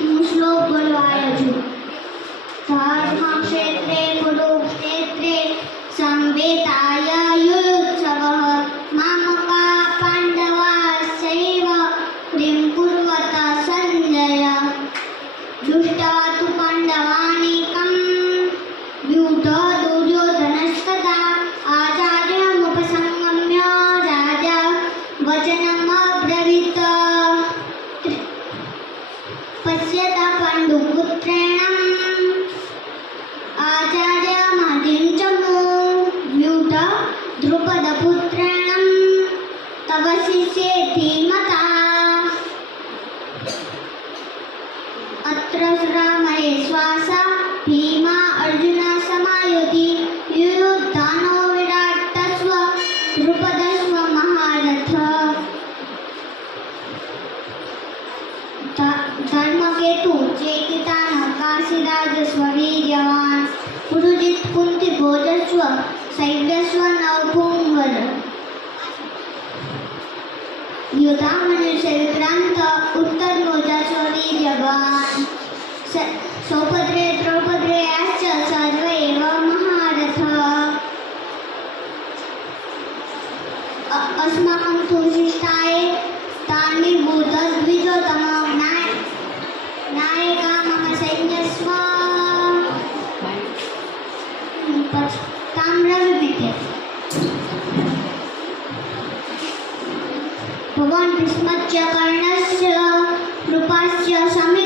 श्लोक बोलवायचो. धर्मक्षेत्रे कुरुक्षेत्रे संवेतायुत्सवः मामका पाण्डवाश्चैव किं कुर्वत सञ्जय. दृष्ट्वा तु पाण्डवानीकं व्यूढो दुर्योधनस्तदा आचार्यमुपसंगम्य राजा वचनमब्रवीत्. पश्यत पाण्डुपुत्रेण आचार्यमहतीं च व्यूढ द्रुपदपुत्रेण तव शिष्येति मता. अत्र रामये श्वास भीमा अर्जुन समायुधि युयुधानो विराटस्व द्रुपदस्व महारथ. धर्मकेतु चेकितान काशीराजस्व वीर्यवान् पुरुजित् कुन्तिभोजस्व शैव्यस्व नवपुंवर. युधामनुष्य विक्रांत उत्तरमोजस्व वीर्यवान् सौभद्रे द्रौपद्रेयाश्च सर्व एव महारथ. अस्माकं तु शिष्टाय तान्निबोधद्विजोतम नायका मम सैन्यस्व ताम्रविमिते. भवान् भीष्मश्च कर्णश्च कृपाश्च समे